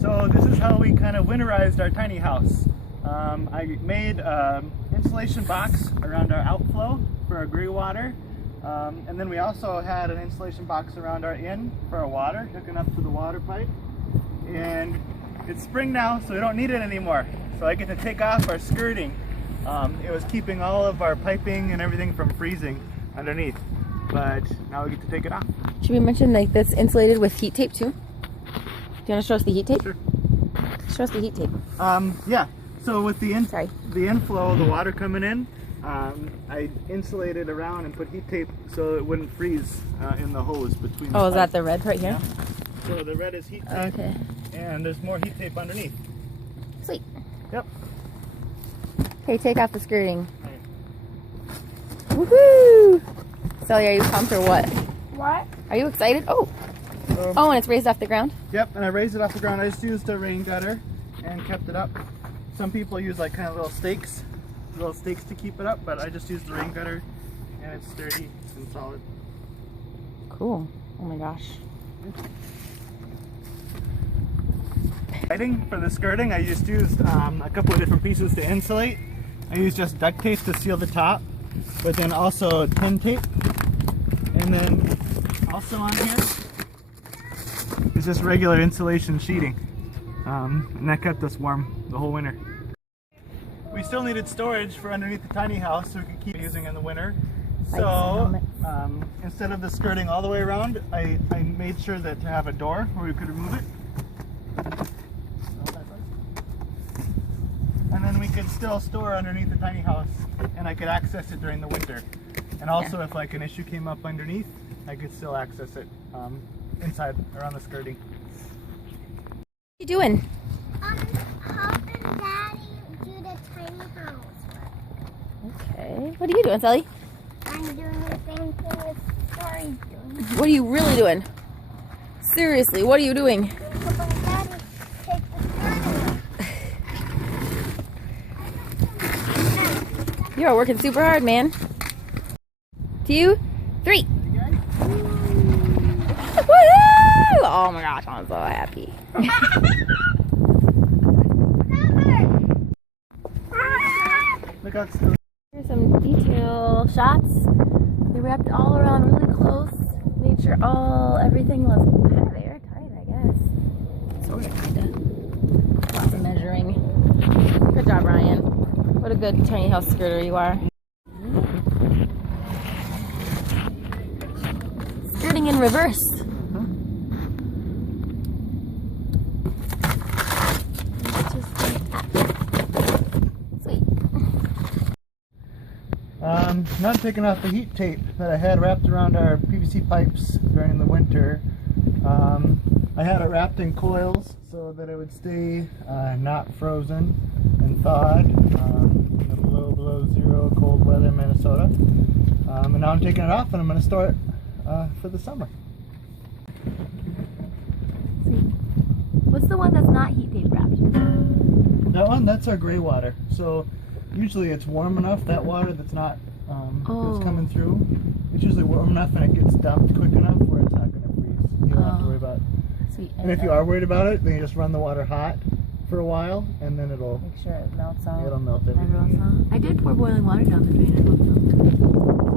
So this is how we kind of winterized our tiny house. I made an insulation box around our outflow for our gray water. And then we also had an insulation box around our in for our water, hooking up to the water pipe. And it's spring now, so we don't need it anymore. So I get to take off our skirting. It was keeping all of our piping and everything from freezing underneath, but now we get to take it off. Should we mention like that's insulated with heat tape too? Do you want to show us the heat tape? Sure. Show us the heat tape. Yeah. So with the inflow, the water coming in, I insulated around and put heat tape so it wouldn't freeze in the hose between. Oh, is that the red right here? Yeah. So the red is heat tape. Okay. And there's more heat tape underneath. Sweet. Yep. Okay, take off the skirting. Woohoo! Sally, are you pumped or what? What? Are you excited? Oh, and it's raised off the ground? Yep, and I raised it off the ground. I just used a rain gutter and kept it up. Some people use like kind of little stakes to keep it up, but I just used the rain gutter and it's sturdy and solid. Cool. Oh my gosh. Lighting for the skirting, I just used a couple of different pieces to insulate. I used just duct tape to seal the top, but then also tin tape. And then also on here is just regular insulation sheeting. And that kept us warm the whole winter. We still needed storage for underneath the tiny house so we could keep using in the winter. So instead of the skirting all the way around, I made sure that to have a door where we could remove it. And then we could still store underneath the tiny house, and I could access it during the winter. And also, if like an issue came up underneath, I could still access it inside around the skirting. What are you doing? Helping Daddy do the tiny house. Okay. What are you doing, Sally? I'm doing the same thing as Story's doing. What are you really doing? Seriously, what are you doing? Helping Daddy take the skirt away. You are working super hard, man. 2, 3. Woohoo! Oh my gosh, I'm so happy. Look out, still. Here's some detail shots. They wrapped all around really close. Made sure everything was kind of airtight, I guess. Sort of, kinda. Lots of measuring. Good job, Ryan. What a good tiny house skirter you are. Skirting in reverse. Sweet. Not taking off the heat tape that I had wrapped around our PVC pipes during the winter. I had it wrapped in coils so that it would stay not frozen and thawed in the below zero cold weather Minnesota. And now I'm taking it off and I'm going to store it for the summer. What's the one that's not heat tape wrapped? That one, that's our gray water. So usually it's warm enough, that water that's not that's coming through, it's usually warm enough and it gets dumped quick enough where it's not going to freeze. You don't have to worry about it. Sweet. And if you are worried about it, then you just run the water hot for a while and then it'll Make sure it melts out. melt everything. I did pour boiling water down the drain.